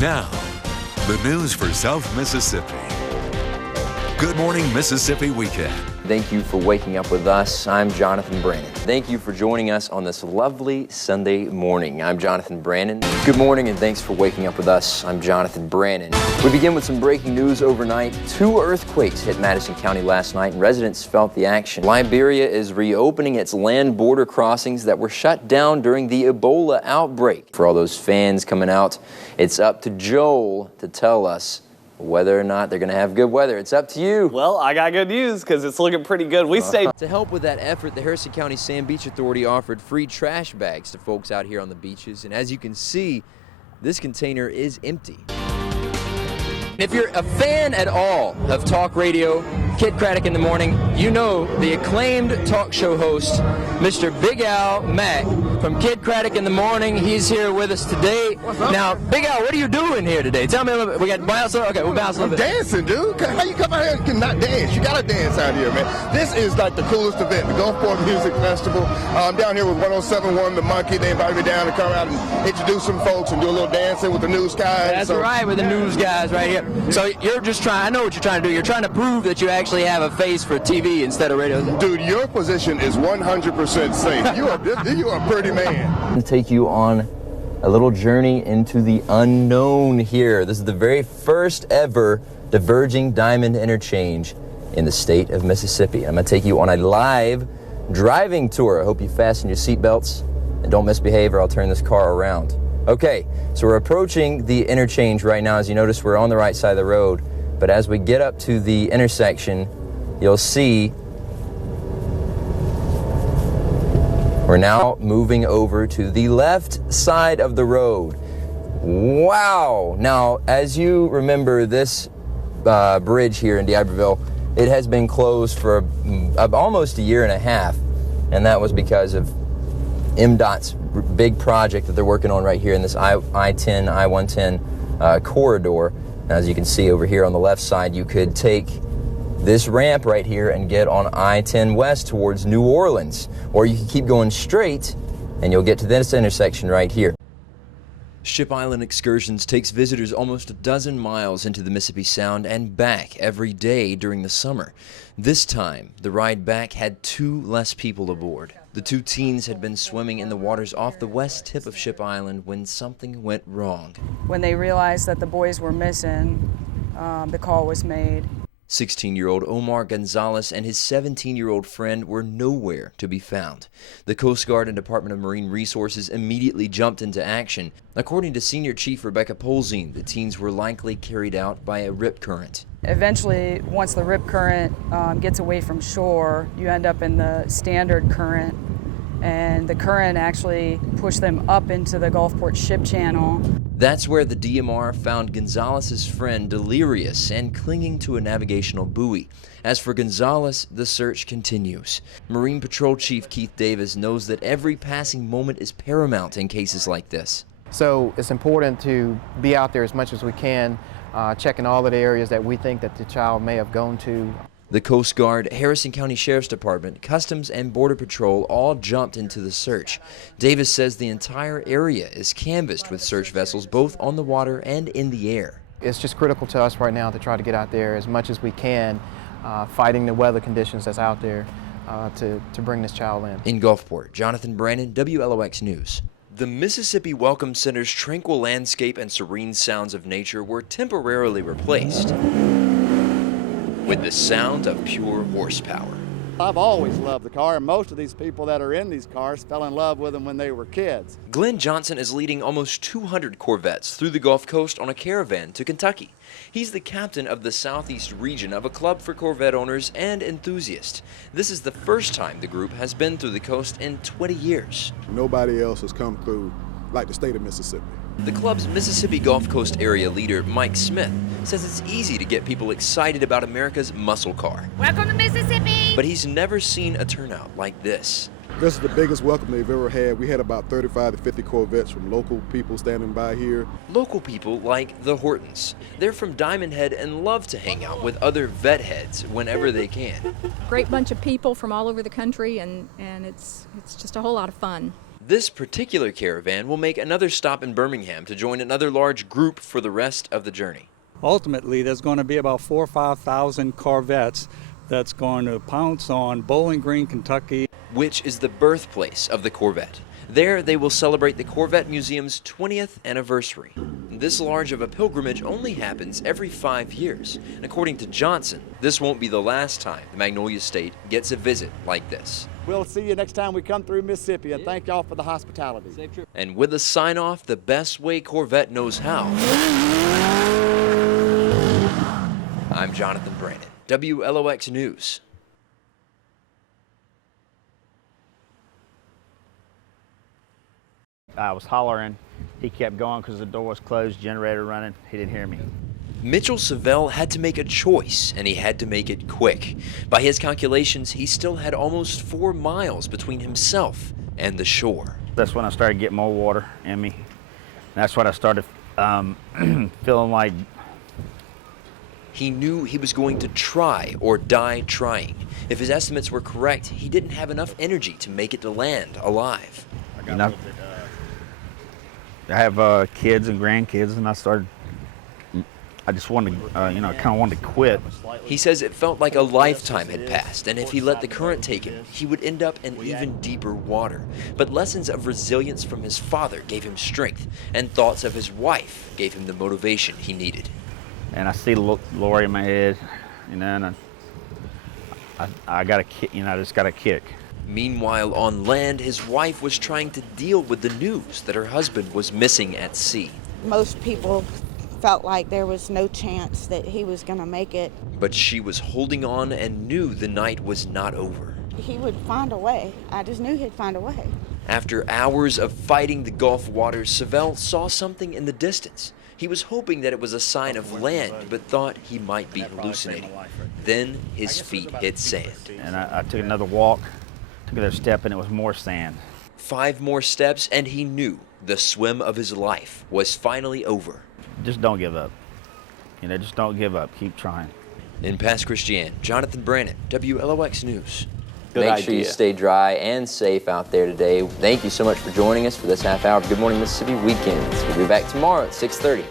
Now, the news for South Mississippi. Good Morning Mississippi Weekend. Thank you for waking up with us. I'm Jonathan Brannan. Thank you for joining us on this lovely Sunday morning. I'm Jonathan Brannan. Good morning and thanks for waking up with us. I'm Jonathan Brannan. We begin with some breaking news overnight. 2 earthquakes hit Madison County last night and residents felt the action. Liberia is reopening its land border crossings that were shut down during the Ebola outbreak. For all those fans coming out, it's up to Joel to tell us whether or not they're going to have good weather. It's up to you. Well, I got good news because it's looking pretty good. We stayed. To help with that effort, the Harrison County Sand Beach Authority offered free trash bags to folks out here on the beaches. And as you can see, this container is empty. If you're a fan at all of talk radio, Kid Craddock in the Morning, you know the acclaimed talk show host, Mr. Big Al Mack from Kid Craddock in the Morning. He's here with us today. Now, Big Al, what are you doing here today? Tell me a little bit. We got bounce. Okay, we'll bounce a little bit. Dancing, dude. How you come out here and cannot dance? You gotta dance out here, man. This is like the coolest event, the Gulfport Music Festival. I'm down here with 107.1 The Monkey. They invited me down to come out and introduce some folks and do a little dancing with the news guys. That's right, with the news guys right here. So you're just trying, I know what you're trying to do. You're trying to prove that you actually have a face for TV instead of radio. Dude, your position is 100% safe. You are a pretty man. I'm going to take you on a little journey into the unknown here. This is the very first ever Diverging Diamond Interchange in the state of Mississippi. I'm going to take you on a live driving tour. I hope you fasten your seatbelts and don't misbehave or I'll turn this car around. Okay, so we're approaching the interchange right now. As you notice, we're on the right side of the road. But as we get up to the intersection, you'll see we're now moving over to the left side of the road. Wow! Now, as you remember, this bridge here in D'Iberville, it has been closed for almost a year and a half, and that was because of MDOT's big project that they're working on right here in this I-10, I-110 corridor. Now, as you can see over here on the left side, you could take this ramp right here and get on I-10 west towards New Orleans, or you can keep going straight and you'll get to this intersection right here. Ship Island Excursions takes visitors almost a dozen miles into the Mississippi Sound and back every day during the summer. This time, the ride back had 2 less people aboard. The 2 teens had been swimming in the waters off the west tip of Ship Island when something went wrong. When they realized that the boys were missing, the call was made. 16-year-old Omar Gonalez and his 17-year-old friend were nowhere to be found. The Coast Guard and Department of Marine Resources immediately jumped into action. According to Senior Chief Rebecca Polzine, the teens were likely carried out by a rip current. Eventually, once the rip current gets away from shore, you end up in the standard current, and the current actually pushed them up into the Gulfport ship channel. That's where the DMR found Gonzalez's friend delirious and clinging to a navigational buoy. As for Gonalez, the search continues. Marine Patrol Chief Keith Davis knows that every passing moment is paramount in cases like this. So it's important to be out there as much as we can, checking all of the areas that we think that the child may have gone to. The Coast Guard, Harrison County Sheriff's Department, Customs, and Border Patrol all jumped into the search. Davis says the entire area is canvassed with search vessels both on the water and in the air. It's just critical to us right now to try to get out there as much as we can, fighting the weather conditions that's out there to bring this child in. In Gulfport, Jonathan Brannan, WLOX News. The Mississippi Welcome Center's tranquil landscape and serene sounds of nature were temporarily replaced with the sound of pure horsepower. I've always loved the car, and most of these people that are in these cars fell in love with them when they were kids. Glenn Johnson is leading almost 200 Corvettes through the Gulf Coast on a caravan to Kentucky. He's the captain of the southeast region of a club for Corvette owners and enthusiasts. This is the first time the group has been through the coast in 20 years. Nobody else has come through like the state of Mississippi. The club's Mississippi Gulf Coast area leader, Mike Smith, says it's easy to get people excited about America's muscle car. Welcome to Mississippi! But he's never seen a turnout like this. This is the biggest welcome they've ever had. We had about 35 to 50 Corvettes from local people standing by here. Local people like the Hortons. They're from Diamond Head and love to hang out with other vet heads whenever they can. Great bunch of people from all over the country, and it's just a whole lot of fun. This particular caravan will make another stop in Birmingham to join another large group for the rest of the journey. Ultimately, there's going to be about 4,000 or 5,000 Corvettes that's going to pounce on Bowling Green, Kentucky, which is the birthplace of the Corvette. There, they will celebrate the Corvette Museum's 20th anniversary. This large of a pilgrimage only happens every 5 years. And according to Johnson, this won't be the last time the Magnolia State gets a visit like this. We'll see you next time we come through Mississippi, and thank y'all for the hospitality. And with a sign-off the best way Corvette knows how, I'm Jonathan Brannan, WLOX News. I was hollering. He kept going because the door was closed, generator running. He didn't hear me. Mitchell Savell had to make a choice, and he had to make it quick. By his calculations, he still had almost 4 miles between himself and the shore. That's when I started getting more water in me. That's when I started feeling like... He knew he was going to try or die trying. If his estimates were correct, he didn't have enough energy to make it to land alive. You know, I have kids and grandkids, and I just wanted to, kind of wanted to quit. He says it felt like a lifetime had passed, and if he let the current take him, he would end up in even deeper water. But lessons of resilience from his father gave him strength, and thoughts of his wife gave him the motivation he needed. And I see Lori in my head, and I got a kick, I just got a kick. Meanwhile, on land, his wife was trying to deal with the news that her husband was missing at sea. Most people felt like there was no chance that he was going to make it. But she was holding on and knew the night was not over. He would find a way. I just knew he'd find a way. After hours of fighting the Gulf waters, Savell saw something in the distance. He was hoping that it was a sign of land, but thought he might be hallucinating. Then his feet hit sand. And I took another walk. Took another step, and it was more sand. 5 more steps, and he knew the swim of his life was finally over. Just don't give up. Just don't give up. Keep trying. In Pass Christian, Jonathan Brannan, WLOX News. Make sure you stay dry and safe out there today. Thank you so much for joining us for this half hour of Good Morning Mississippi Weekends. We'll be back tomorrow at 6:30.